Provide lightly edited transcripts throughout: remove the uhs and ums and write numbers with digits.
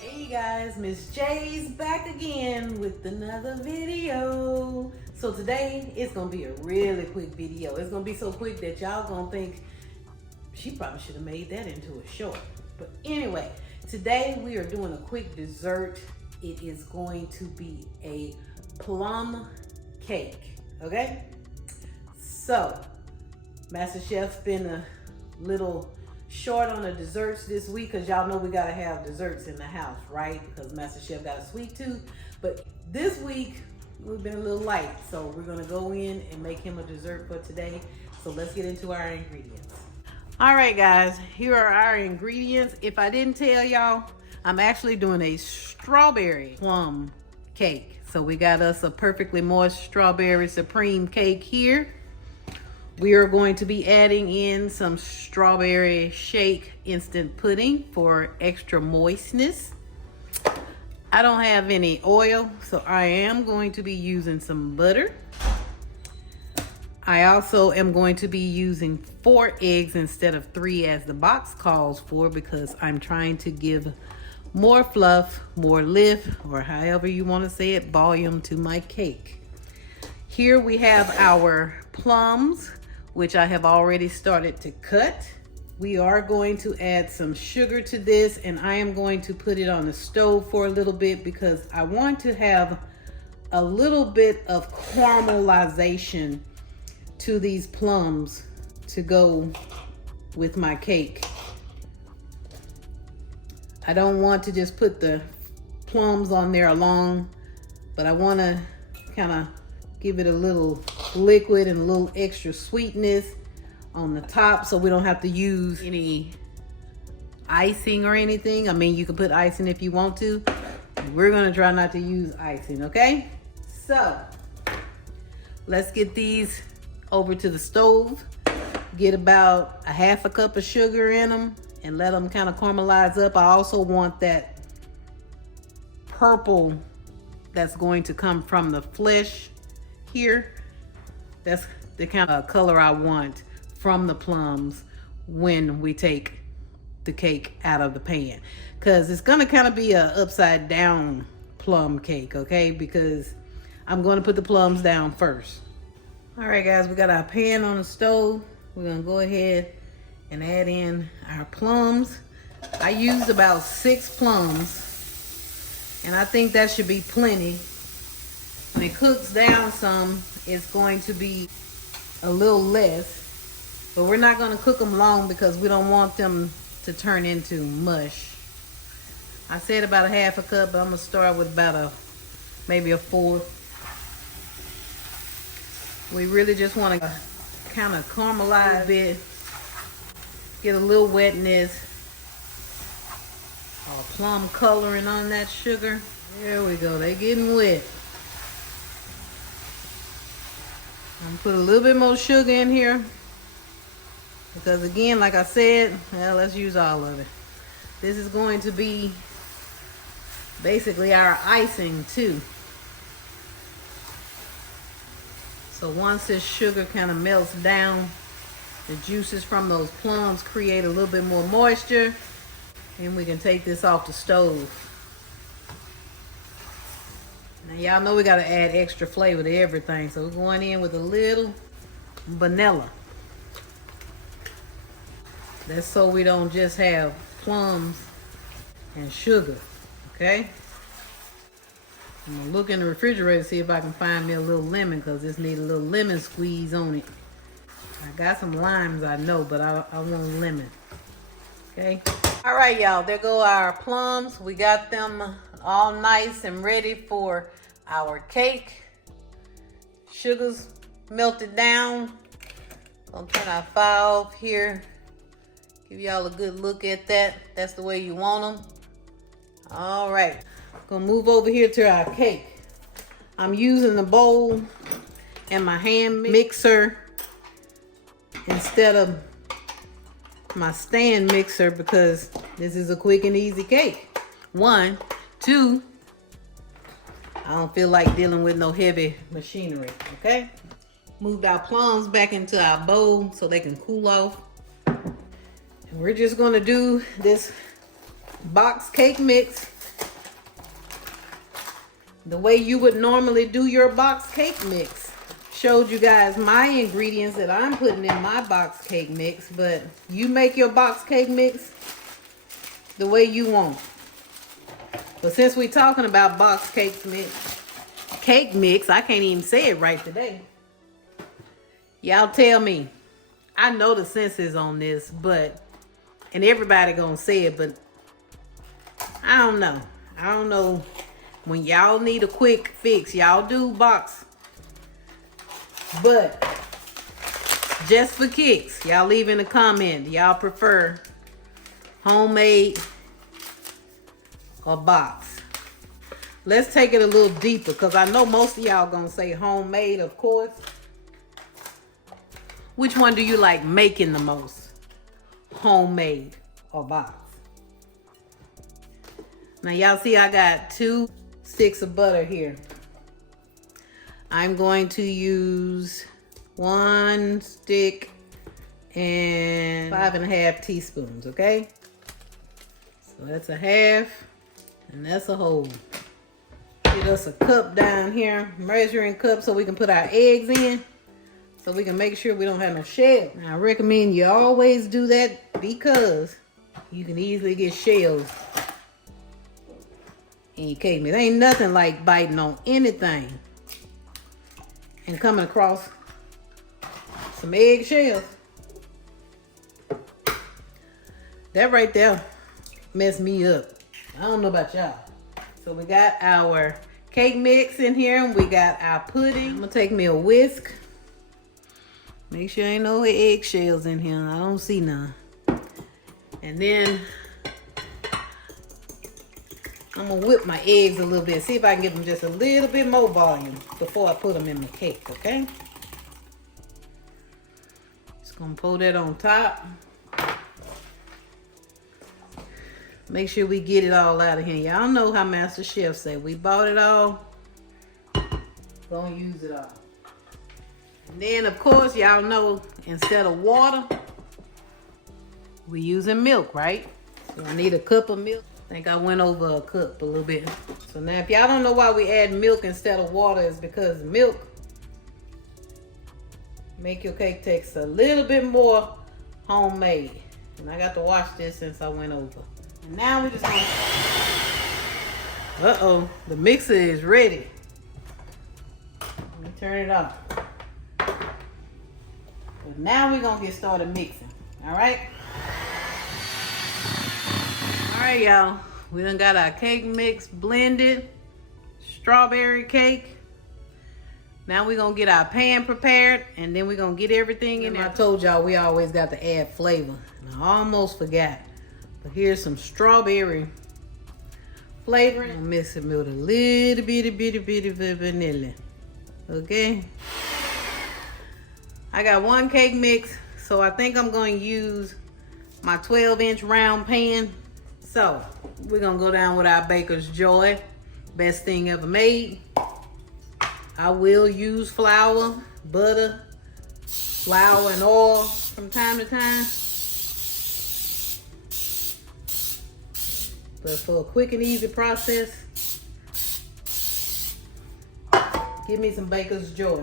Hey guys, Miss J's back again with another video. So today it's gonna be a really quick video. It's gonna be so quick that y'all gonna think she probably should have made that into a short. But anyway, today we are doing a quick dessert. It is going to be a plum cake, okay? So, MasterChef's been a little short on the desserts this week because y'all know we gotta have desserts in the house, right? Because MasterChef got a sweet tooth. But this week, we've been a little light. So we're gonna go in and make him a dessert for today. So let's get into our ingredients. All right, guys, here are our ingredients. If I didn't tell y'all, I'm actually doing a strawberry plum cake. So we got us a perfectly moist strawberry supreme cake here. We are going to be adding in some strawberry shake instant pudding for extra moistness. I don't have any oil, so I am going to be using some butter. I also am going to be using 4 eggs instead of 3 as the box calls for, because I'm trying to give more fluff, more lift, or however you want to say it, volume to my cake. Here we have our plums, which I have already started to cut. We are going to add some sugar to this, and I am going to put it on the stove for a little bit because I want to have a little bit of caramelization to these plums to go with my cake. I don't want to just put the plums on there alone, but I want to kind of give it a little liquid and a little extra sweetness on the top so we don't have to use any icing or anything. I mean, you can put icing if you want to. We're gonna try not to use icing, okay? So let's get these over to the stove. Get about a half a cup of sugar in them and let them kind of caramelize up. I also want that purple that's going to come from the flesh here. That's the kind of color I want from the plums when we take the cake out of the pan, because it's gonna kind of be a upside down plum cake, okay? Because I'm going to put the plums down first. All right, guys, we got our pan on the stove. We're gonna go ahead and add in our plums. I used about 6 plums, and I think that should be plenty. When it cooks down some, it's going to be a little less, but we're not going to cook them long because we don't want them to turn into mush. I said about a half a cup, but I'm going to start with about maybe a 4th. We really just want to kind of caramelize a bit, get a little wetness, plum coloring on that sugar. There we go, they're getting wet. I'm gonna put a little bit more sugar in here because, again, like I said, well, let's use all of it. This is going to be basically our icing too. So once this sugar kind of melts down, the juices from those plums create a little bit more moisture, and we can take this off the stove. Now y'all know we gotta add extra flavor to everything, so we're going in with a little vanilla. That's so we don't just have plums and sugar, okay? I'm gonna look in the refrigerator to see if I can find me a little lemon, because this needs a little lemon squeeze on it. I got some limes, I know, but I want lemon, okay? All right, y'all, there go our plums. We got them all nice and ready for our cake. Sugar's melted down. Gonna turn our fire off here. Give y'all a good look at that. That's the way you want them. All right, gonna move over here to our cake. I'm using the bowl and my hand mixer instead of my stand mixer because this is a quick and easy cake. 1, 2, I don't feel like dealing with no heavy machinery, okay? Moved our plums back into our bowl so they can cool off. And we're just gonna do this box cake mix the way you would normally do your box cake mix. Showed you guys my ingredients that I'm putting in my box cake mix, but you make your box cake mix the way you want. But since we're talking about box cake mix, I can't even say it right today. Y'all tell me. I know the sense on this, but, and everybody gonna say it, but I don't know. I don't know. When y'all need a quick fix, y'all do box. But just for kicks, y'all leave in a comment. Y'all prefer homemade or box? Let's take it a little deeper, because I know most of y'all gonna say homemade, of course. Which one do you like making the most? Homemade or box? Now y'all see I got 2 sticks of butter here. I'm going to use 1 stick and 5½ teaspoons, okay? So that's a half and that's a whole. Get us a cup down here, measuring cup, so we can put our eggs in, so we can make sure we don't have no shell. Now, I recommend you always do that because you can easily get shells in your cake mix. There ain't nothing like biting on anything and coming across some egg shells. That right there messed me up. I don't know about y'all. So we got our cake mix in here, and we got our pudding. I'm gonna take me a whisk. Make sure ain't no egg shells in here. I don't see none. And then I'm gonna whip my eggs a little bit. See if I can give them just a little bit more volume before I put them in the cake, okay? Just gonna pour that on top. Make sure we get it all out of here. Y'all know how MasterChef say, we bought it all, gonna use it all. And then, of course, y'all know, instead of water, we're using milk, right? So I need a cup of milk. I think I went over a cup a little bit. So now, if y'all don't know why we add milk instead of water, it's because milk make your cake taste a little bit more homemade. And I got to wash this since I went over. And now we're just gonna... Uh-oh, the mixer is ready. Let me turn it off. But now we're gonna get started mixing, all right? All right, y'all. We done got our cake mix blended. Strawberry cake. Now we're gonna get our pan prepared, and then we're gonna get everything in there. I told y'all we always got to add flavor. And I almost forgot. But here's some strawberry flavoring. I'm gonna mix it with a little bitty vanilla. Okay? I got 1 cake mix, so I think I'm going to use my 12-inch round pan. So we're going to go down with our Baker's Joy. Best thing ever made. I will use flour, butter, flour, and oil from time to time. But for a quick and easy process, give me some Baker's Joy.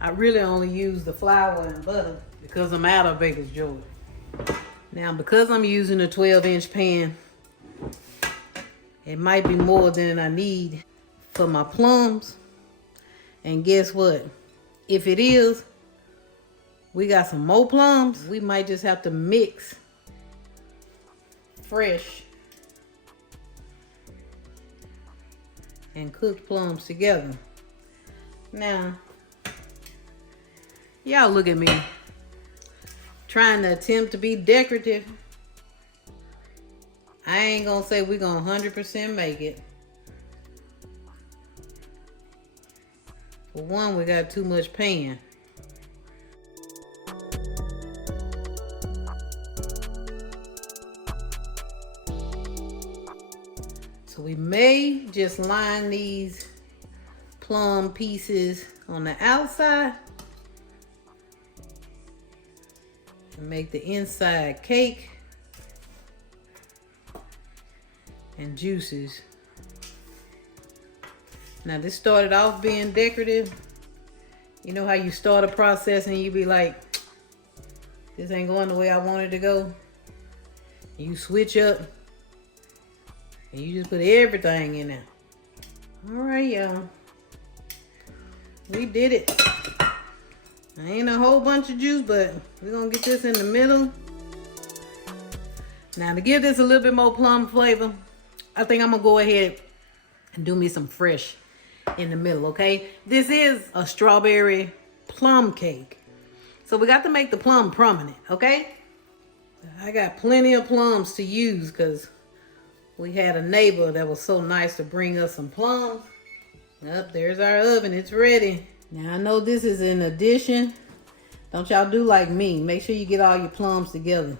I really only use the flour and butter because I'm out of Baker's Joy. Now, because I'm using a 12-inch pan, it might be more than I need for my plums. And guess what? If it is, we got some more plums. We might just have to mix fresh and cooked plums together. Now, y'all look at me trying to attempt to be decorative. I ain't gonna say we're gonna 100% make it. For one, we got too much pan. So So we may just line these plum pieces on the outside and make the inside cake and juices. Now this started off being decorative. You know how you start a process and you be like, this ain't going the way I want it to go. You switch up and you just put everything in there. All right, y'all. We did it. Ain't a whole bunch of juice, but we're gonna get this in the middle. Now to give this a little bit more plum flavor, I think I'm gonna go ahead and do me some fresh in the middle, okay? This is a strawberry plum cake. So we got to make the plum prominent, okay? I got plenty of plums to use because we had a neighbor that was so nice to bring us some plums. Up there's our oven, it's ready. Now I know this is an addition. Don't y'all do like me. Make sure you get all your plums together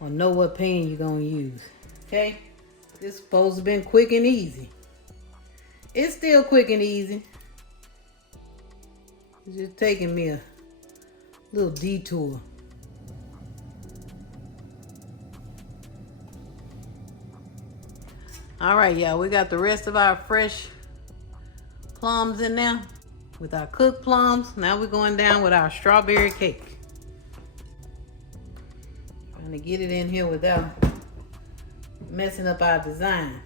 or know what pan you're gonna use, okay? This is supposed to have been quick and easy. It's still quick and easy. It's just taking me a little detour. All right, y'all, we got the rest of our fresh plums in there with our cooked plums. Now we're going down with our strawberry cake. Trying to get it in here without messing up our design.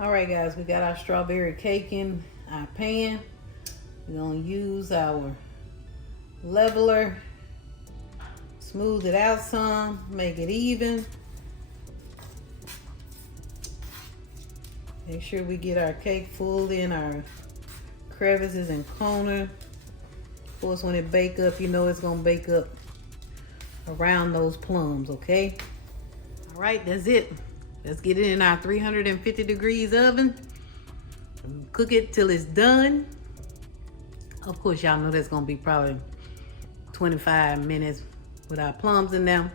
All right, guys, we got our strawberry cake in our pan. We're gonna use our leveler, smooth it out some, make it even. Make sure we get our cake full in our crevices and corner. Of course, when it bake up, you know it's gonna bake up around those plums, okay? All right, that's it. Let's get it in our 350 degrees oven. Cook it till it's done. Of course, y'all know that's gonna be probably 25 minutes with our plums in there.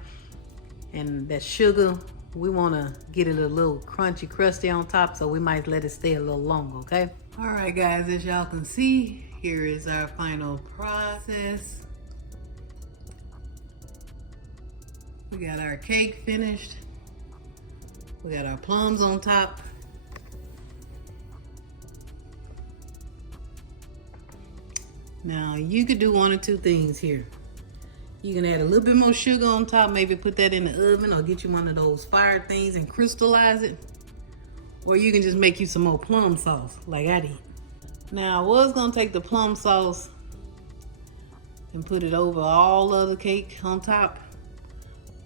And that sugar, we wanna get it a little crunchy, crusty on top, so we might let it stay a little longer, okay? All right, guys, as y'all can see, here is our final process. We got our cake finished. We got our plums on top. Now, you could do one or two things here. You can add a little bit more sugar on top, maybe put that in the oven or get you one of those fire things and crystallize it. Or you can just make you some more plum sauce like I did. Now, I was gonna take the plum sauce and put it over all of the cake on top,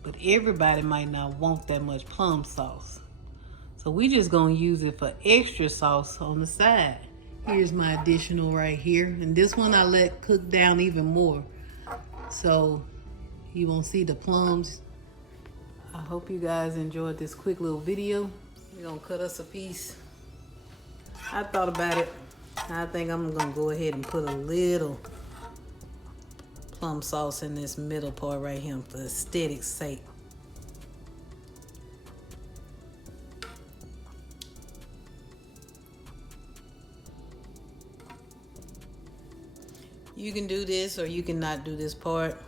but everybody might not want that much plum sauce. So we just gonna use it for extra sauce on the side. Here's my additional right here. And this one I let cook down even more, so you won't see the plums. I hope you guys enjoyed this quick little video. We're gonna cut us a piece. I thought about it. I think I'm gonna go ahead and put a little plum sauce in this middle part right here for aesthetic's sake. You can do this or you can not do this part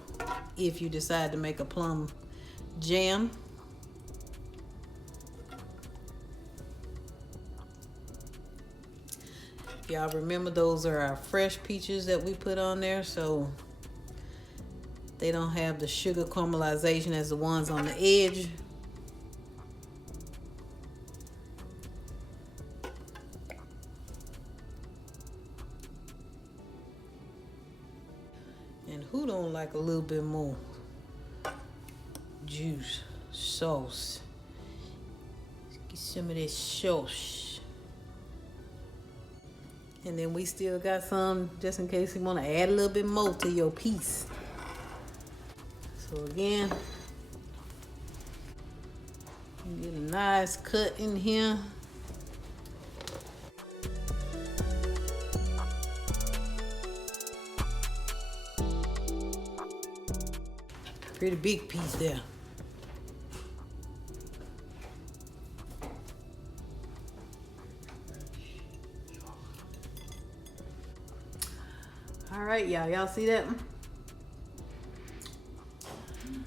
if you decide to make a plum jam. Y'all remember those are our fresh peaches that we put on there, so they don't have the sugar caramelization as the ones on the edge. And who don't like a little bit more juice, sauce? Let's get some of this sauce. And then we still got some just in case you want to add a little bit more to your piece. So again, get a nice cut in here. Pretty big piece there. All right, y'all see that?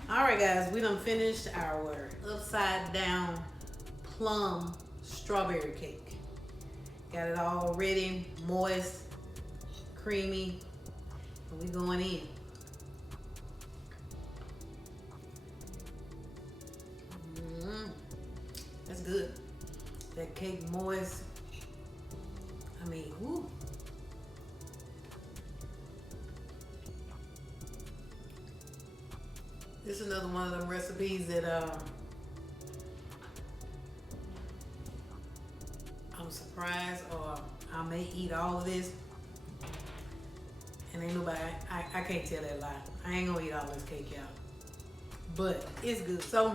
All right, guys, we done finished our upside down plum strawberry cake. Got it all ready, moist, creamy, and we going in. That's good. That cake moist. I mean, whoo. This is another one of them recipes that I'm surprised, or I may eat all of this and ain't nobody, I can't tell that lie. I ain't gonna eat all this cake, y'all. But it's good. So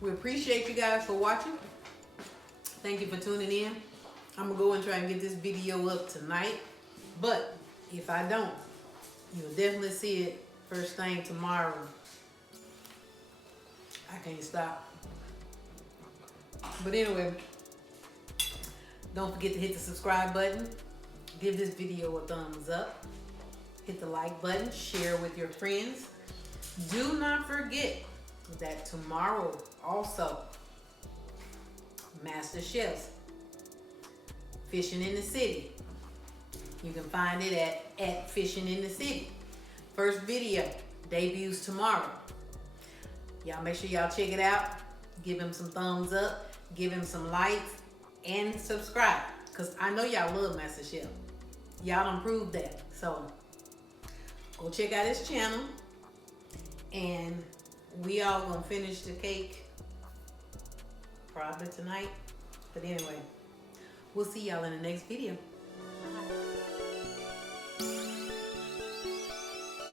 we appreciate you guys for watching. Thank you for tuning in. I'm gonna go and try and get this video up tonight. But if I don't, you'll definitely see it first thing tomorrow. I can't stop. But anyway, don't forget to hit the subscribe button. Give this video a thumbs up. Hit the like button. Share with your friends. Do not forget that tomorrow also, MasterChef, Fishing in the City. You can find it at Fishing in the City. First video debuts tomorrow. Y'all make sure y'all check it out. Give him some thumbs up. Give him some likes. And subscribe. Because I know y'all love MasterChef. Y'all done proved that. So go check out his channel. And we all gonna finish the cake probably tonight. But anyway, we'll see y'all in the next video.